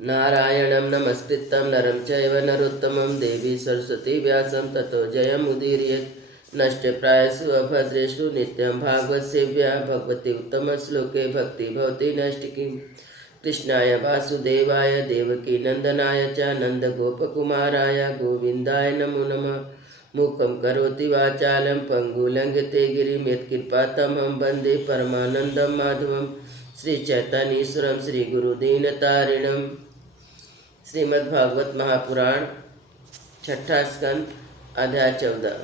नारायणं नमस्कृतं नरं चैव नरोत्तमं देवी सरस्वती व्यासं ततो जयमुदीरयेत्। नष्टप्रायसु अभद्रेषु नित्यं भागवतसेव्या भगवती उत्तमश्लोके भक्ति भवति नैष्टिकीं। कृष्णाय वासुदेवाय देवकीनन्दनाय च नन्दगोपकुमाराय गोविन्दाय नमो नमः। मूकं करोति वाचालं पङ्गुलङ्घ्यते गिरिं यत्कृपातमहं वन्दे परमानन्दं माधवं। श्रीचैतन्येश्वरं श्रीगुरुदीनतारिणं। श्रीमद्भागवत महापुराण छठा स्कंद अध्याय 14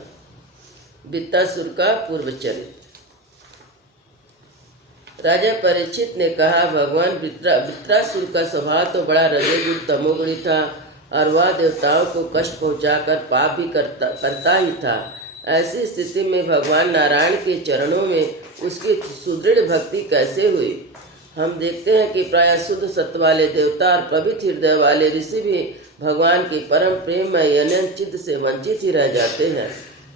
वृत्तासुर का पूर्व चरित्र। राजा परीक्षित ने कहा, भगवान वृत्रासुर का स्वभाव तो बड़ा रजोगुण तमोगुणी था और वह देवताओं को कष्ट पहुंचाकर पाप भी करता ही था। ऐसी स्थिति में भगवान नारायण के चरणों में उसकी सुदृढ़ भक्ति कैसे हुई। हम देखते हैं कि प्राय शुद्ध सत्य वाले देवता और पवित्र हृदय वाले ऋषि भी भगवान की परम प्रेम में अनंत चित्त से वंचित ही रह जाते हैं।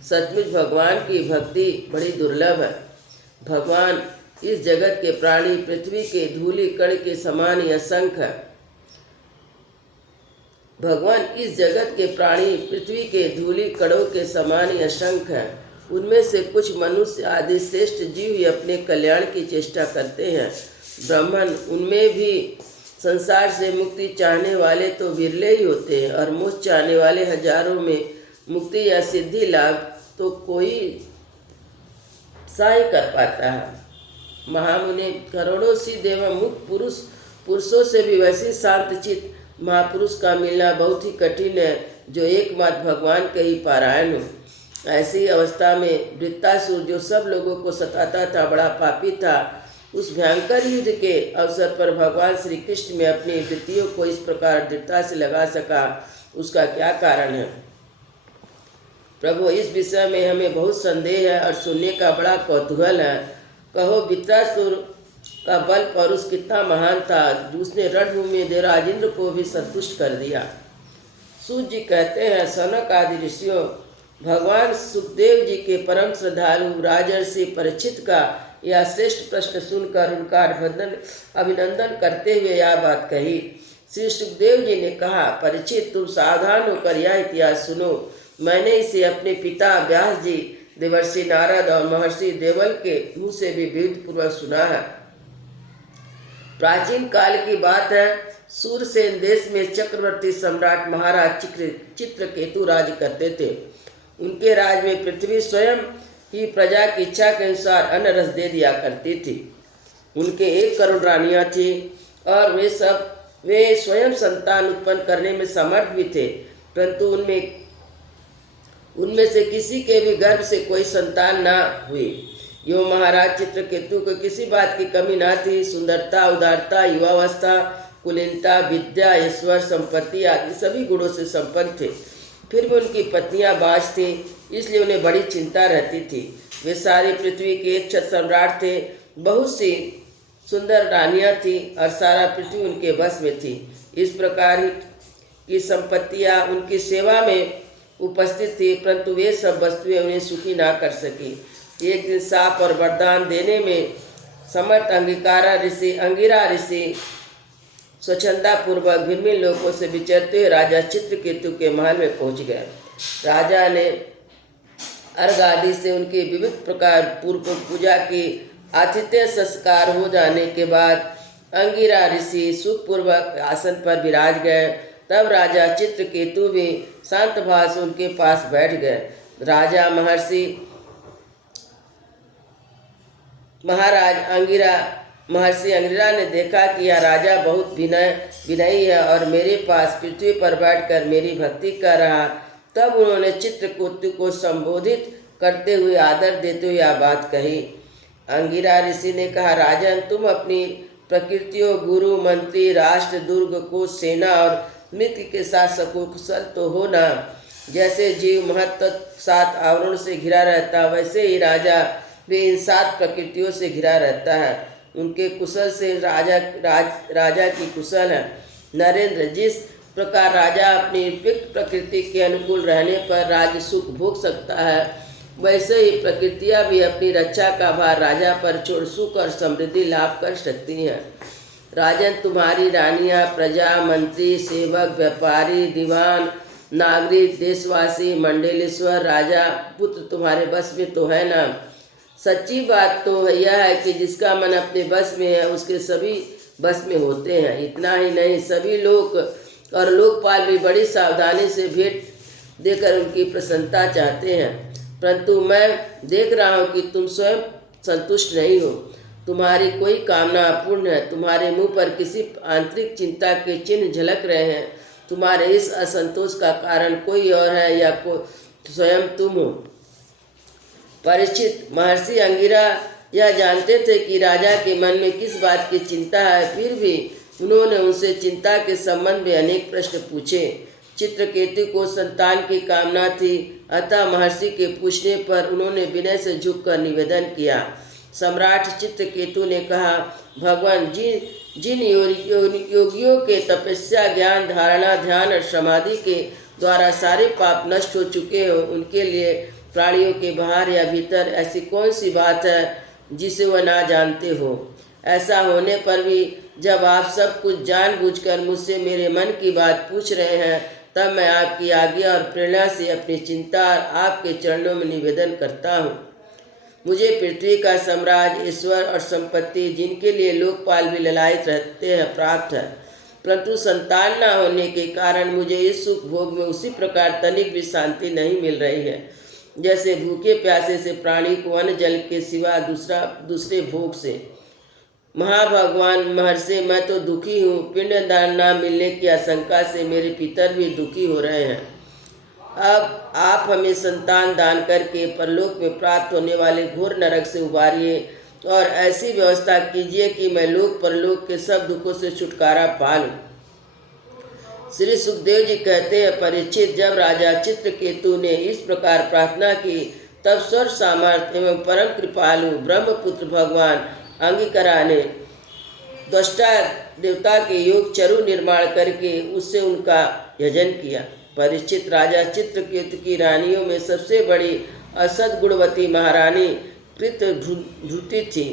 सचमुच भगवान की भक्ति बड़ी दुर्लभ है। भगवान इस जगत के प्राणी पृथ्वी के धूलि कण के समान ही असंख्य है। भगवान इस जगत के प्राणी पृथ्वी के धूलि कणों के समान ही असंख्य है। उनमें से कुछ मनुष्य आदि श्रेष्ठ जीव ही अपने कल्याण की चेष्टा करते हैं। ब्राह्मण उनमें भी संसार से मुक्ति चाहने वाले तो विरले ही होते हैं और मोक्ष चाहने वाले हजारों में मुक्ति या सिद्धि लाभ तो कोई सा ही कर पाता है। महामुनि करोड़ों सिद्ध एवं मुक्त पुरुषों से भी वैसे शांतचित्त महापुरुष का मिलना बहुत ही कठिन है जो एकमात्र भगवान के ही पारायण हो। ऐसी अवस्था में वृत्तासुर जो सब लोगों को सताता था, बड़ा पापी था, उस भयंकर युद्ध के अवसर पर भगवान श्री कृष्ण में अपनी वृत्तियों को इस प्रकार दृढ़ता से लगा सका, उसका क्या कारण है। प्रभु, इस विषय में हमें बहुत संदेह है और सुनने का बड़ा कौतूहल है। कहो, वृत्तासुर का बल पौरुष कितना महान था, उसने रणभूमि में देवराज इंद्र को भी संतुष्ट कर दिया। सूत जी कहते हैं, सनक आदि ऋषियों, भगवान सुखदेव जी के परम श्रद्धालु राजर्षि परीक्षित का यह श्रेष्ठ प्रश्न सुनकर उनका अभिनंदन करते हुए यह बात कही। श्री सुखदेव जी ने कहा, परीक्षित, तुम सावधान होकर यह इतिहास सुनो। मैंने इसे अपने पिता व्यास जी, देवर्षि नारद और महर्षि देवल के मुँह से भी विधिपूर्वक सुना है। प्राचीन काल की बात है। सूरसेन देश में चक्रवर्ती सम्राट महाराज चित्रकेतु राज करते थे। उनके राज में पृथ्वी स्वयं ही प्रजा की इच्छा के अनुसार अन्न रस दे दिया करती थी। उनके 1 करोड़ रानियां थी और वे स्वयं संतान उत्पन्न करने में समर्थ भी थे, परंतु उनमें से किसी के भी गर्भ से कोई संतान न हुई। यो महाराज चित्रकेतु को किसी बात की कमी न थी। सुंदरता, उदारता, युवावस्था, कुलीनता, विद्या, ईश्वर, संपत्ति आदि सभी गुणों से संपन्न थे। फिर भी उनकी पत्नियां बाज थीं, इसलिए उन्हें बड़ी चिंता रहती थी। वे सारी पृथ्वी के एक छत्र सम्राट थे। बहुत सी सुंदर रानियां थीं और सारा पृथ्वी उनके बस में थी। इस प्रकार की संपत्तियां उनकी सेवा में उपस्थित थी, परंतु वे सब वस्तुएं उन्हें सुखी ना कर सकी। एक दिन शाप और वरदान देने में समर्थ अंगिरा ऋषि स्वच्छंदा पूर्वक भिन्न लोकों से विचरते हुए राजा चित्रकेतु के महल में पहुंच गए। राजा ने अर्घ आदि से उनकी विविध प्रकार पूर्व पूजा की। आतिथ्य संस्कार हो जाने के बाद अंगिरा ऋषि सुखपूर्वक आसन पर विराज गए। तब राजा चित्रकेतु भी शांत भाव से उनके पास बैठ गए। राजा महर्षि अंगिरा ने देखा कि यह राजा बहुत विनयी है और मेरे पास पृथ्वी पर बैठकर मेरी भक्ति कर रहा। तब उन्होंने चित्रकेतु को संबोधित करते हुए आदर देते हुए यह बात कही। अंगिरा ऋषि ने कहा, राजन, तुम अपनी प्रकृतियों, गुरु, मंत्री, राष्ट्र, दुर्ग को, सेना और मृत्यु के साथ सकुशल तो हो ना। जैसे जीव महत्व 7 आवरण से घिरा रहता, वैसे ही राजा भी इन 7 प्रकृतियों से घिरा रहता है। उनके कुशल से राजा की कुशल है। नरेंद्र, जिस प्रकार राजा अपनी उपयुक्त प्रकृति के अनुकूल रहने पर राज्य सुख भोग सकता है, वैसे ही प्रकृतियाँ भी अपनी रक्षा का भार राजा पर छोड़ सुख और समृद्धि लाभ कर सकती हैं। राजन, तुम्हारी रानियां, प्रजा, मंत्री, सेवक, व्यापारी, दीवान, नागरिक, देशवासी, मंडलेश्वर, राजा पुत्र तुम्हारे बस में तो है ना। सच्ची बात तो यह है कि जिसका मन अपने बस में है उसके सभी बस में होते हैं। इतना ही नहीं, सभी लोग और लोकपाल भी बड़ी सावधानी से भेंट देकर उनकी प्रसन्नता चाहते हैं, परंतु मैं देख रहा हूँ कि तुम स्वयं संतुष्ट नहीं हो। तुम्हारी कोई कामना अपूर्ण है। तुम्हारे मुंह पर किसी आंतरिक चिंता के चिन्ह झलक रहे हैं। तुम्हारे इस असंतोष का कारण कोई और है या स्वयं तुम हो। परीक्षित, महर्षि अंगिरा यह जानते थे कि राजा के मन में किस बात की चिंता है, फिर भी उन्होंने उनसे चिंता के संबंध में अनेक प्रश्न पूछे। चित्रकेतु को संतान की कामना थी, अतः महर्षि के पूछने पर उन्होंने विनय से झुककर निवेदन किया। सम्राट चित्रकेतु ने कहा, भगवान, जिन योगियों के तपस्या, ज्ञान, धारणा, ध्यान और समाधि के द्वारा सारे पाप नष्ट हो चुके हो, उनके लिए प्राणियों के बाहर या भीतर ऐसी कौन सी बात है जिसे वह ना जानते हो। ऐसा होने पर भी जब आप सब कुछ जानबूझकर मुझसे मेरे मन की बात पूछ रहे हैं, तब मैं आपकी आज्ञा और प्रेरणा से अपनी चिंता आपके चरणों में निवेदन करता हूँ। मुझे पृथ्वी का साम्राज्य, ईश्वर और संपत्ति, जिनके लिए लोकपाल भी ललायित रहते हैं, प्राप्त है, परंतु संतान न होने के कारण मुझे इस सुख भोग में उसी प्रकार तनिक भी शांति नहीं मिल रही है जैसे भूखे प्यासे से प्राणी को अन्न जल के सिवा दूसरे भोग से। महाभगवान महर्षि, मैं तो दुखी हूँ। पिंडदान न मिलने की आशंका से मेरे पितर भी दुखी हो रहे हैं। अब आप हमें संतान दान करके परलोक में प्राप्त होने वाले घोर नरक से उबारिए और ऐसी व्यवस्था कीजिए कि मैं लोक परलोक के सब दुखों से छुटकारा पा लूं। श्री सुखदेव जी कहते हैं, परीक्षित, जब राजा चित्रकेतु ने इस प्रकार प्रार्थना की, तब सर्व सामर्थ्य एवं परम कृपालु ब्रह्मपुत्र भगवान अंगिकरा ने द्रष्टा देवता के योग चरु निर्माण करके उससे उनका यजन किया। परीक्षित, राजा चित्रकेतु की रानियों में सबसे बड़ी असद गुणवती महारानी कृतधृति थी।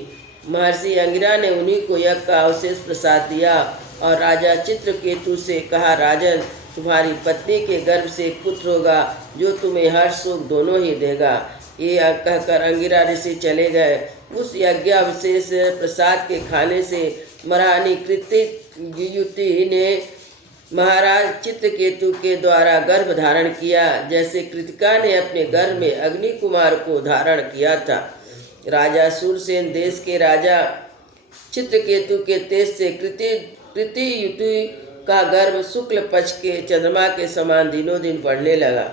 महर्षि अंगिरा ने उन्हीं को यज्ञ का अवशेष प्रसाद दिया और राजा चित्रकेतु से कहा, राजन, तुम्हारी पत्नी के गर्भ से एक पुत्र होगा जो तुम्हें हर्ष सुख दोनों ही देगा। ये कहकर अंगिरा ऋषि चले गए। उस यज्ञावशेष प्रसाद के खाने से महारानी कृतयुति ने महाराज चित्रकेतु के द्वारा गर्भ धारण किया, जैसे कृतिका ने अपने गर्भ में अग्नि कुमार को धारण किया था। राजा सूरसेन देश के राजा चित्रकेतु के तेज से कृतयुति का गर्भ शुक्ल पक्ष के चंद्रमा के समान दिनों दिन बढ़ने लगा।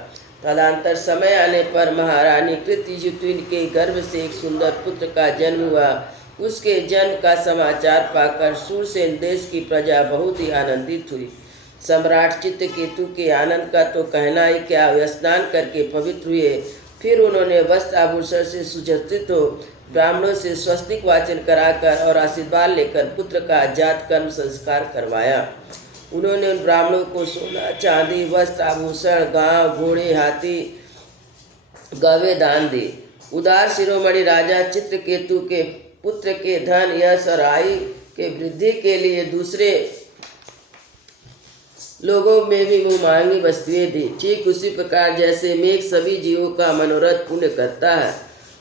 तदंतर समय आने पर महारानी कृतयुति के गर्भ से एक सुंदर पुत्र का जन्म हुआ। उसके जन्म का समाचार पाकर सूरसेन देश की प्रजा बहुत ही आनंदित हुई। सम्राट चित्रकेतु के आनंद का तो कहना ही क्या। वे स्नान करके पवित्र हुए, फिर उन्होंने वस्त्र आभूषण से सुसज्जित हो ब्राह्मणों से स्वस्तिक वाचन कराकर और आशीर्वाद लेकर पुत्र का जात कर्म संस्कार करवाया। उन्होंने उन ब्राह्मणों को सोना, चांदी, वस्त्र, आभूषण, गांव, घोड़े, हाथी, गवे दान दी। उदार शिरोमणि राजा चित्रकेतु के पुत्र के धन, यश और आयु के वृद्धि के लिए दूसरे लोगों में भी मुँह मांगी वस्तुएं दी। ठीक उसी प्रकार जैसे मेघ सभी जीवों का मनोरथ पूर्ण करता है।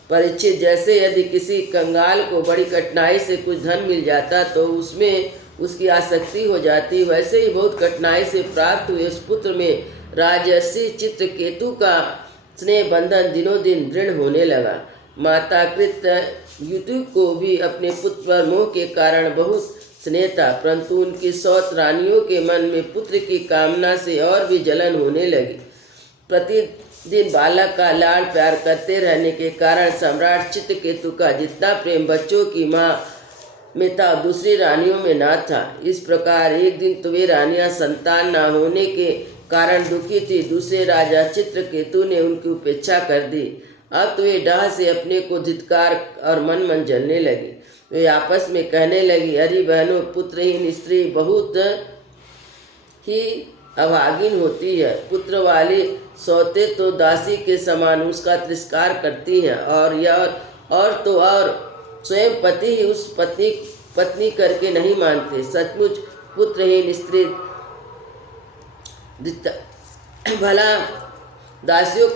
परीक्षित, जैसे यदि किसी कंगाल को बड़ी कठिनाई से कुछ धन मिल जाता तो उसमें उसकी आसक्ति हो जाती, वैसे ही बहुत कठिनाई से प्राप्त हुए उस पुत्र में राजर्षि चित्रकेतु का स्नेह बंधन दिनों दिन दृढ़ होने लगा। माता कृतयुति को भी अपने पुत्र पर मोह के कारण बहुत स्नेह था, परंतु उनकी सौत रानियों के मन में पुत्र की कामना से और भी जलन होने लगी। प्रतिदिन बालक का लाड़ प्यार करते रहने के कारण सम्राट चित्रकेतु का जितना प्रेम बच्चों की माँ में था, दूसरी रानियों में ना था। इस प्रकार एक दिन तो वे रानियाँ संतान न होने के कारण दुखी थी। दूसरे राजा चित्रकेतु ने उनकी उपेक्षा कर दी। अब तो वे डाह से अपने को धिक्कार और मन मन जलने लगी। वे आपस में कहने लगी, अरे बहनों, पुत्रहीन स्त्री बहुत ही अभागिन होती है। पुत्र वाली सौते तो दासी के समान उसका तिरस्कार करती हैं और स्वयं पति ही उस पत्नी पत्नी करके नहीं मानते। सचमुच पुत्रहीन स्त्री भला दासियों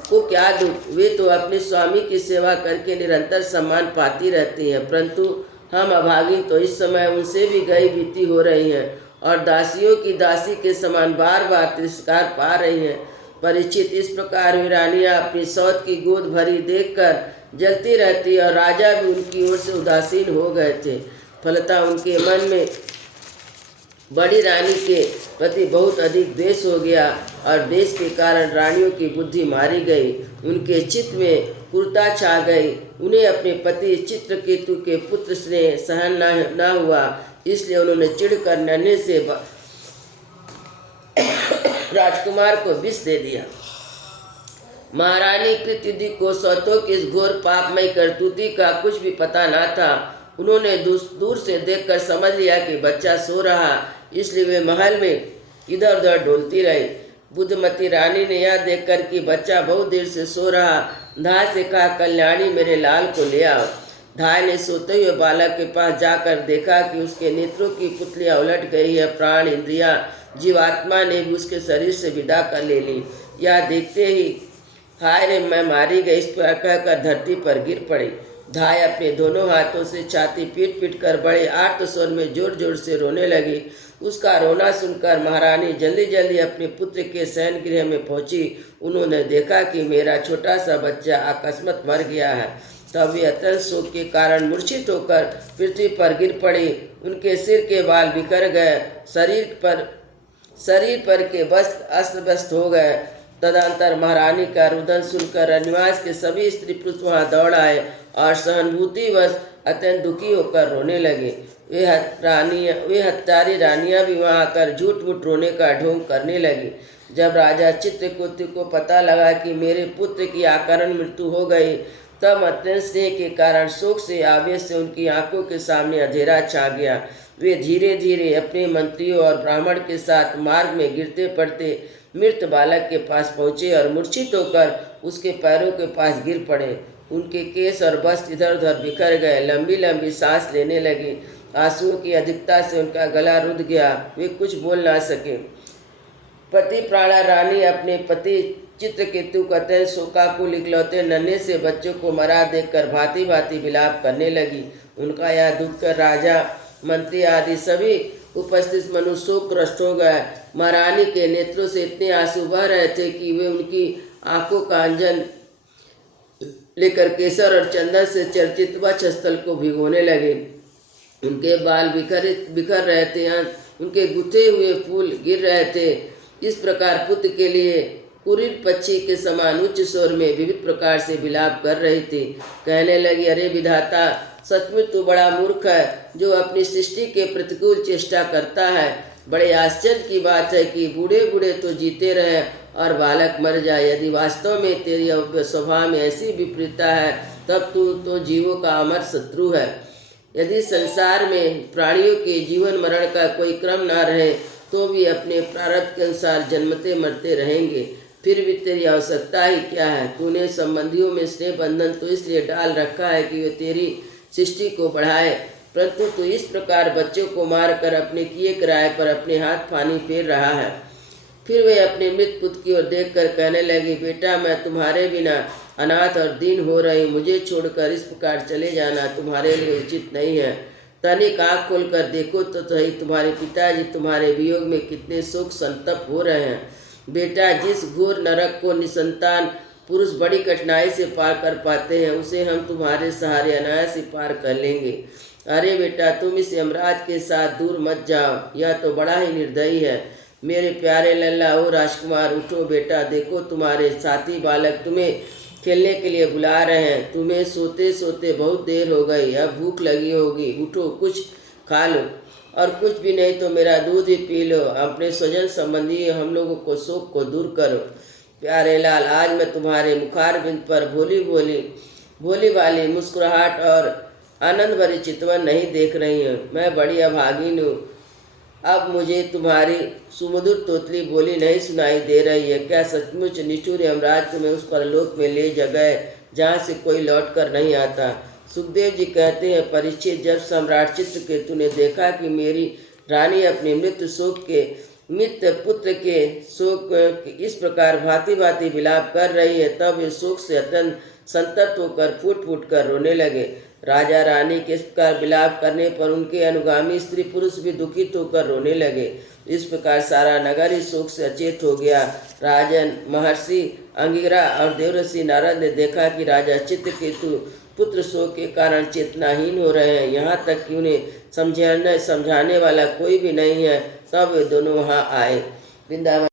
को क्या दुख, वे तो अपने स्वामी की सेवा करके निरंतर सम्मान पाती रहती हैं, परंतु हम अभागिन तो इस समय उनसे भी गई बीती हो रही हैं और दासियों की दासी के समान बार बार तिरस्कार पा रही हैं। परीक्षित, इस प्रकार वीरानियाँ अपनी सौत की गोद भरी देखकर जलती रहती और राजा भी उनकी ओर से उदासीन हो गए थे। फलतः उनके मन में बड़ी रानी के प्रति बहुत अधिक द्वेष हो गया और द्वेष के कारण रानियों की बुद्धि मारी गई। उनके चित्त में क्रूरता छा गई। उन्हें अपने पति चित्रकेतु के पुत्र स्नेह सहन न हुआ, इसलिए उन्होंने चिढ़कर नन्हे से राजकुमार को विष दे दिया। महारानी कृत्युदि को सौतों की इस घोर पापमयी करतूती का कुछ भी पता न था। उन्होंने दूर से देखकर समझ लिया कि बच्चा सो रहा, इसलिए वे महल में इधर उधर डोलती रही। बुद्धमती रानी ने यह देखकर कि बच्चा बहुत देर से सो रहा, धाय से कहा, कल्याणी मेरे लाल को ले आओ। धाय ने सोते हुए बालक के पास जाकर देखा कि उसके नेत्रों की पुतलियाँ उलट गई है, प्राण इंद्रियाँ जीवात्मा ने भी उसके शरीर से विदा कर ले ली। यह देखते ही हाय रे मैं मारी गई, इस पर कहकर धरती पर गिर पड़ी। धाय अपने दोनों हाथों से छाती पीट पीट कर बड़े आर्त स्वर में जोर जोर से रोने लगी। उसका रोना सुनकर महारानी जल्दी जल्दी अपने पुत्र के शयन गृह में पहुंची। उन्होंने देखा कि मेरा छोटा सा बच्चा अकस्मात मर गया है। तब वे अत्यंत शोक के कारण मूर्छित होकर पृथ्वी पर गिर पड़ी। उनके सिर के बाल बिखर गए, शरीर पर के वस्त्र अस्त व्यस्त हो गए। तदंतर महारानी का रुदन सुनकर रनिवास के सभी स्त्री पुरुष वहाँ दौड़ आए और सहानुभूतिवश अत्यंत दुखी होकर रोने लगे। वे हत्यारी रानियाँ भी वहाँ आकर झूठ मूठ रोने का ढोंग करने लगी। जब राजा चित्रकूट को पता लगा कि मेरे पुत्र की अकारण मृत्यु हो गई, तब अत्यंत स्नेह के कारण शोक से आवेश से उनकी आंखों के सामने अंधेरा छा गया। वे धीरे धीरे अपने मंत्रियों और ब्राह्मण के साथ मार्ग में गिरते पड़ते मृत बालक के पास पहुँचे और मूर्छित होकर उसके पैरों के पास गिर पड़े। उनके केस और वस्त्र इधर उधर बिखर गए, लंबी लंबी सांस लेने लगी। आंसुओं की अधिकता से उनका गला रुध गया, वे कुछ बोल ना सके। पति प्राणा रानी अपने पति चित्रकेतु का अत्यंत शोकाकुल इकलौते नन्हे से बच्चों को मरा देखकर भांति भांति विलाप करने लगी। उनका यह दुख कर राजा, मंत्री आदि सभी उपस्थित मनुष्य शोकग्रस्त हो गए। महारानी के नेत्रों से इतने आंसू बह रहे थे कि वे उनकी आंखों का अंजन लेकर केसर और चंदन से चर्चित वक्षस्थल को भिगोने लगे। उनके बाल बिखर रहे थे, उनके गुथे हुए फूल गिर रहे थे। इस प्रकार पुत्र के लिए कुरीर पक्षी के समान उच्च स्वर में विविध प्रकार से विलाप कर रही थी। कहने लगी, अरे विधाता, सचमुच तू बड़ा मूर्ख है जो अपनी सृष्टि के प्रतिकूल चेष्टा करता है। बड़े आश्चर्य की बात है कि बूढ़े बूढ़े तो जीते रहे और बालक मर जाए। यदि वास्तव में तेरी स्वभाव में ऐसी विपरीतता है, तब तू तो जीवों का अमर शत्रु है। यदि संसार में प्राणियों के जीवन मरण का कोई क्रम न रहे तो भी अपने प्रारब्ध के अनुसार जन्मते मरते रहेंगे। फिर भी तेरी आवश्यकता ही क्या है? तूने संबंधियों में स्नेह बंधन तो इसलिए डाल रखा है कि वे तेरी सृष्टि को बढ़ाए, परंतु तू इस प्रकार बच्चों को मारकर अपने किए किराए पर अपने हाथ पानी फेर रहा है। फिर वे अपने मृत पुत्र की ओर देखकर कहने लगी, बेटा, मैं तुम्हारे बिना अनाथ और दीन हो रही, मुझे छोड़कर इस प्रकार चले जाना तुम्हारे लिए उचित नहीं है। तनिक आँख खोलकर देखो तो सही, तुम्हारे पिताजी तुम्हारे वियोग में कितने शोक संतप्त हो रहे हैं। बेटा, जिस घोर नरक को निसंतान पुरुष बड़ी कठिनाई से पार कर पाते हैं, उसे हम तुम्हारे सहारे अनायास ही पार कर लेंगे। अरे बेटा, तुम इस यमराज के साथ दूर मत जाओ, यह तो बड़ा ही निर्दयी है। मेरे प्यारे लल्ला, ओ राजकुमार, उठो बेटा, देखो तुम्हारे साथी बालक तुम्हें खेलने के लिए बुला रहे हैं। तुम्हें सोते सोते बहुत देर हो गई, अब भूख लगी होगी, उठो कुछ खा लो, और कुछ भी नहीं तो मेरा दूध ही पी लो। अपने स्वजन संबंधी हम लोगों को शोक को दूर करो। प्यारे लाल, आज मैं तुम्हारे मुखार बिंद पर भोली वाली मुस्कुराहट और आनंद भरी चितवन नहीं देख रही हूँ। मैं बड़ी अभागिन हूँ। अब मुझे तुम्हारी सुमधुर तोतली बोली नहीं सुनाई दे रही है। क्या सचमुच निष्ठुर यमराज तुम्हें उस परलोक में ले गए जहाँ से कोई लौट कर नहीं आता? सुखदेव जी कहते हैं, परीक्षित, जब सम्राट चित्रकेतु ने देखा कि मेरी रानी अपने मृत्यु शोक के मित्र पुत्र के शोक इस प्रकार भांति भांति विलाप कर रही है, तब वे शोक से अत्यंत संतप्त होकर फूट फूट कर रोने लगे। राजा रानी के इस प्रकार विलाप करने पर उनके अनुगामी स्त्री पुरुष भी दुखित होकर रोने लगे। इस प्रकार सारा नगर इस शोक से अचेत हो गया। राजन, महर्षि अंगिरा और देवऋषि नारद ने देखा कि राजा चित्रकेतु पुत्र शोक के कारण चेतनाहीन हो रहे हैं, यहाँ तक कि उन्हें समझाने वाला कोई भी नहीं है। तब वे दोनों वहाँ आए। वृंदावन